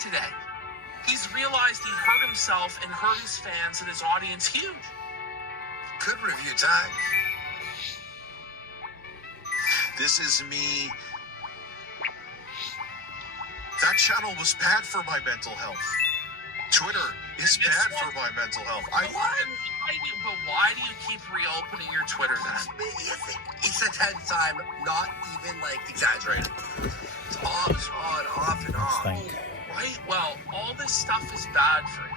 today. He's realized he hurt himself and hurt his fans and his audience huge. Good review time. This is me. That channel was bad for my mental health. Twitter is bad for my mental health. But why do you keep reopening your Twitter then? It's the 10th time, not even like exaggerating. It's off, it's on, off and on. Right? Well, all this stuff is bad for him.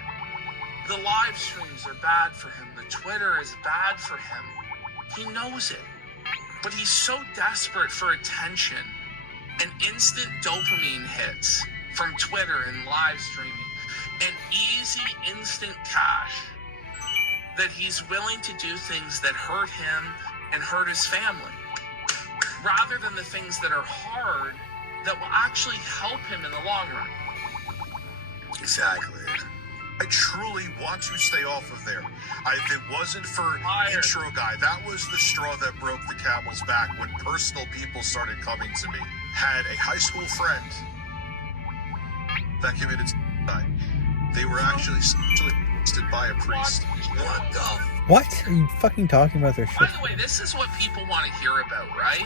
The live streams are bad for him. The Twitter is bad for him. He knows it. But he's so desperate for attention and instant dopamine hits from Twitter and live streaming and easy instant cash that he's willing to do things that hurt him and hurt his family rather than the things that are hard that will actually help him in the long run. Exactly. I truly want to stay off of there. If it wasn't for Intro Guy, that was the straw that broke the camel's back when personal people started coming to me. Had a high school friend that committed suicide. They were actually assisted by a priest. What the? What are you fucking talking about their shit? By the way, this is what people want to hear about, right?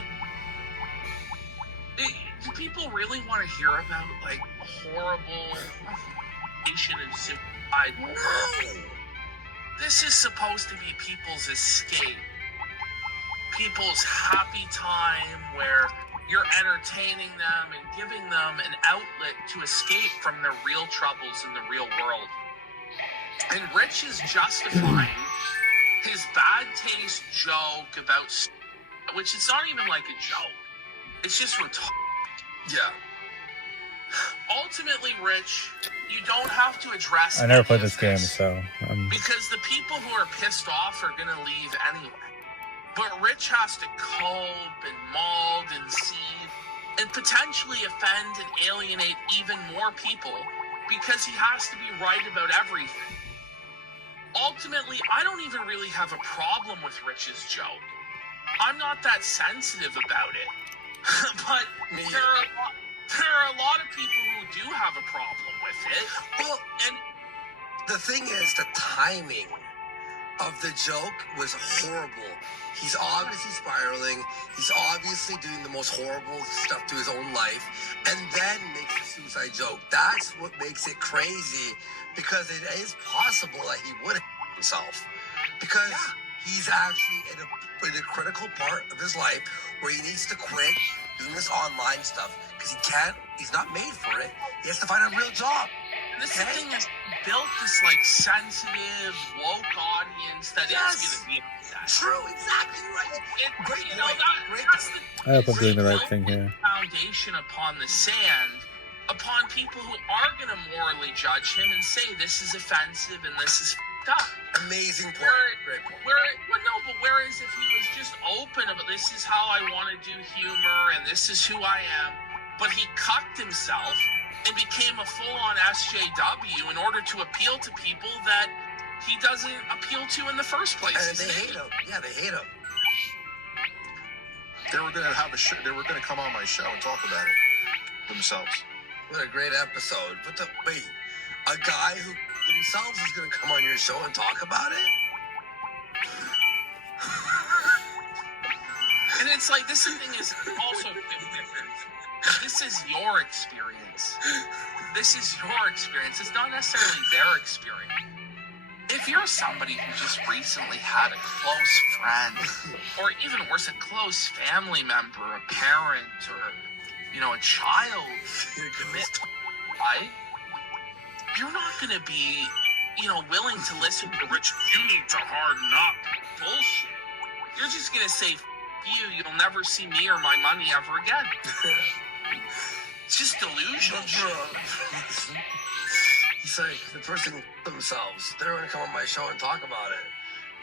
Do people really want to hear about, like, horrible nation and suicide? No! This is supposed to be people's escape. People's happy time where you're entertaining them and giving them an outlet to escape from their real troubles in the real world. And Rich is justifying his bad taste joke about, which is not even like a joke. It's just retarded. Yeah. Ultimately, Rich, you don't have to address. I never played this game, so because the people who are pissed off are gonna leave anyway. But Rich has to cope and mold and seethe and potentially offend and alienate even more people because he has to be right about everything. Ultimately, I don't even really have a problem with Rich's joke. I'm not that sensitive about it. But there are a lot of people who do have a problem with it. Well, and the thing is, the timing of the joke was horrible. He's obviously spiraling. He's obviously doing the most horrible stuff to his own life, and then makes a suicide joke. That's what makes it crazy, because it is possible that he would have himself, because he's actually in a critical part of his life where he needs to quit doing this online stuff because he's not made for it. He has to find a real job. And this thing has built this like sensitive, woke audience that is going to be upset. True, exactly right. Great point. I hope I'm doing the right thing here. Foundation upon the sand, upon people who are going to morally judge him and say this is offensive and this is f***ed up. Amazing point. Great point. Whereas if he was just open about this is how I want to do humor and this is who I am, but he cucked himself and became a full-on SJW in order to appeal to people that he doesn't appeal to in the first place. And they hate him. Yeah, they hate him. They were gonna have a show. They were gonna come on my show and talk about it themselves. What a great episode! But wait, a guy who themselves is gonna come on your show and talk about it? And it's like this thing is also this is your experience. This is your experience. It's not necessarily their experience. If you're somebody who just recently had a close friend, or even worse, a close family member, a parent, or a child commit suicide, you're not going to be, willing to listen to Rich. You need to harden up. Bullshit. You're just going to say, you'll never see me or my money ever again. It's just delusional shit. It's like the person themselves. They're going to come on my show and talk about it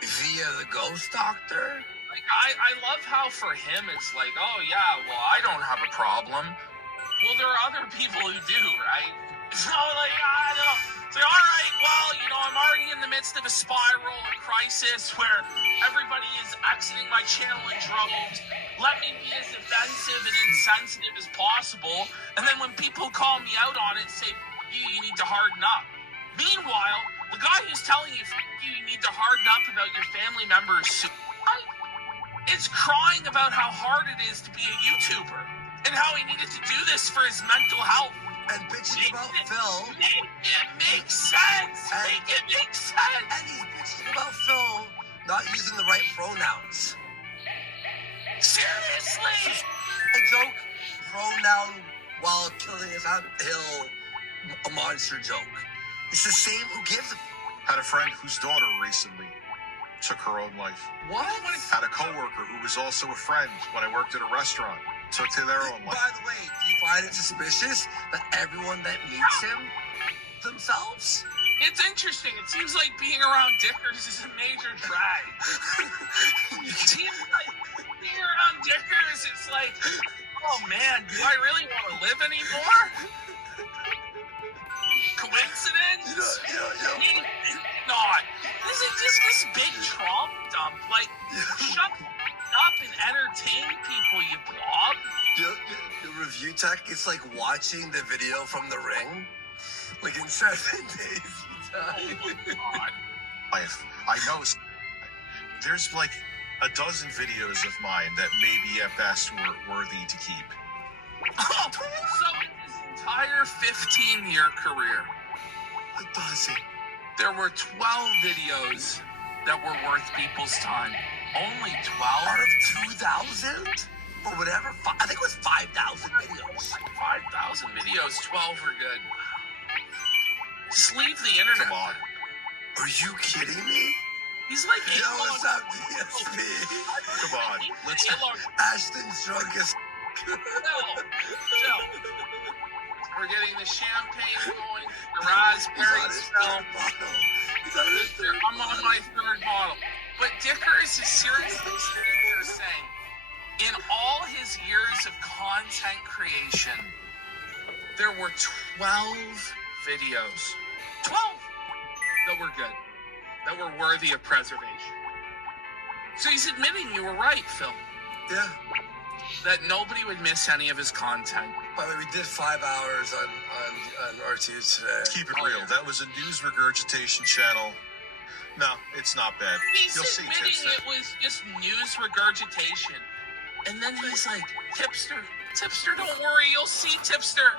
via the ghost doctor. Like I love how for him it's like, oh yeah, well I don't have a problem. Well, there are other people who do, right? So like I don't know. It's like, all right, well, I'm already in the midst of a spiral, a crisis where everybody is exiting my channel in droves. Let me be as offensive and insensitive as possible, and then when people call me out on it, say, you to harden up. Meanwhile, the guy who's telling you you need to harden up about your family members' suicide is crying about how hard it is to be a YouTuber and how he needed to do this for his mental health. And bitching about Phil. Make it make sense. Make it make sense. And he's bitching about Phil not using the right pronouns. Seriously. A joke, pronoun while killing his aunt Hill, a monster joke. It's the same. Who gives a Had a friend whose daughter recently took her own life. what? Had a coworker who was also a friend when I worked at a restaurant took to their own life. By the way, do you find it suspicious that everyone that meets him themselves? It's interesting. It seems like being around Dickers is a major drag. It seems like being around Dickers, it's like, oh man, do I really want to live anymore? Coincidence? Maybe not. This is just this big trauma dump. Like, shut up and entertain people, you blob. The review tech is like watching the video from The Ring. Like in 7 days, you die. Oh my god. I know there's like a dozen videos of mine that maybe at best were worthy to keep. Oh, so in his entire 15-year career, A dozen. there were 12 videos that were worth people's time. Only 12? Out of 2,000? Or whatever. I think it was 5,000 videos. 5,000 videos, 12 were good. Just leave the internet. Come on. Are you kidding me? He's like Yo, what's up, DSP? Come on. Let's Ashton's drunk as Chill. We're getting the champagne going, the raspberry smell. I'm on my third bottle. But Dickers is seriously sitting here saying, in all his years of content creation, there were 12 videos. 12 that were good, that were worthy of preservation. So he's admitting you were right, Phil, Yeah. that nobody would miss any of his content. By the way, we did 5 hours on R2 today. keep it real. That was a news regurgitation channel. No, it's not bad. He's You'll see, admitting Tipster. it was just news regurgitation. And then he's like, Tipster, don't worry, you'll see, Tipster.